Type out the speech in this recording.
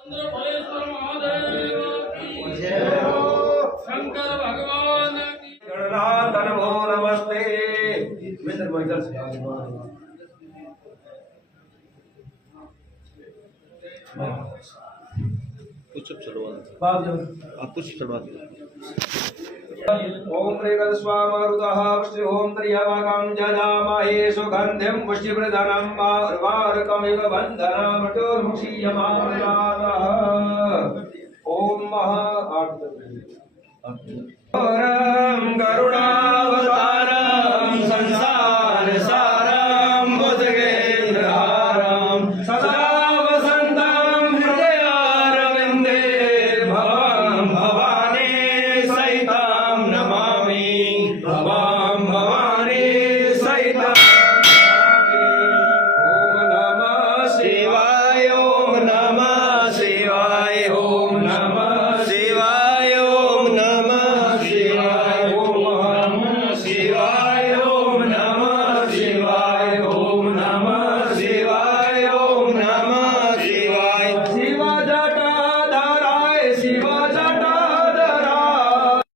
चंद्रमौलेश्वर महादेव की जय। शंकर भगवान की गणनाथ नमो नमस्ते। पुष्प चढ़वा आप पुष्प चढ़वा दो। ओम त्रिगद स्वामरुतः पुष्टि ओम त्र्यंबकं जजामहे सुगंधिं पुष्टिप्रदानं वारुकमिव बन्धनं मटोर्मुक्षीयमामृता